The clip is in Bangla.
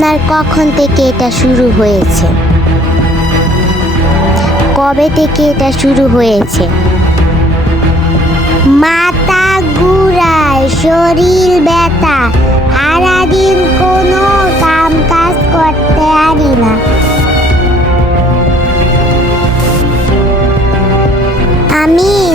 আপনার কখন থেকে এটা শুরু হয়েছে? কবে থেকে এটা শুরু হয়েছে? মাথা ঘুরায়, শরীর ব্যথা, সারাদিন কোনো কাম কাজ করতে পারি না। আমি